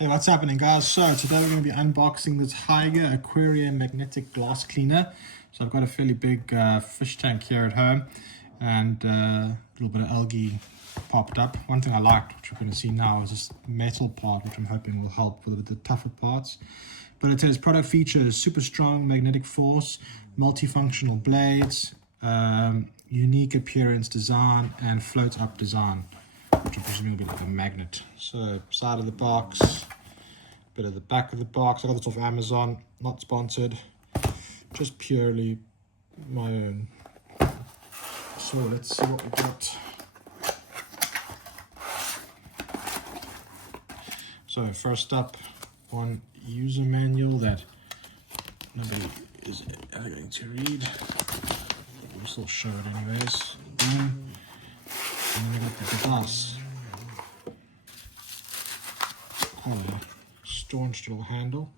Hey, what's happening, guys? So today we're going to be unboxing this Hygger Aquarium magnetic glass cleaner. So I've got a fairly big fish tank here at home, and a little bit of algae popped up. One thing I liked, which we're going to see now, is this metal part, which I'm hoping will help with the tougher parts. But it says product features super strong magnetic force, multifunctional blades, unique appearance design, and float up design, which I'm presuming will be like a magnet. So side of the box, bit of the back of the box. I got this off Amazon, not sponsored, just purely my own. So let's see what we got. So first up, one user manual that nobody is ever going to read. We'll still show it anyways. And then we got the glass. Quite a staunch little handle.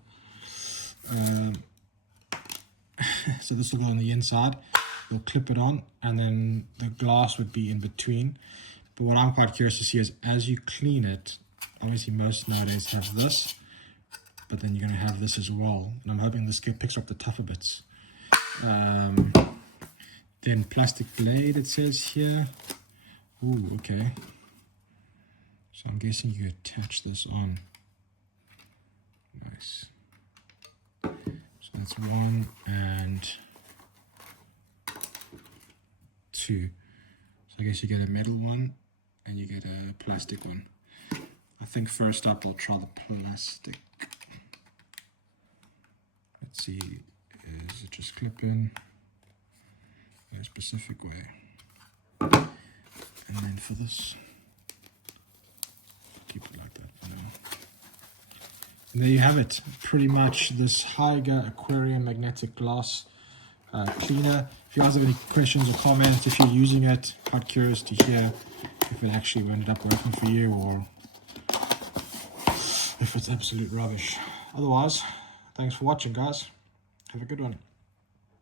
So this will go on the inside. You'll clip it on, and then the glass would be in between. But what I'm quite curious to see is, as you clean it, obviously most nowadays have this, but then you're going to have this as well. And I'm hoping this picks up the tougher bits. Then plastic blade, it says here. Ooh, okay. So I'm guessing you attach this on. Nice. So that's 1 and 2. So I guess you get a metal one and you get a plastic one. I think first up I'll try the plastic. Let's see, is it just clip in a specific way? And then for this, keep it like that for now. And there you have it, pretty much this Hygger Aquarium magnetic glass cleaner. If you guys have any questions or comments, if you're using it, quite curious to hear if it actually ended up working for you or if it's absolute rubbish. Otherwise, thanks for watching, guys. Have a good one.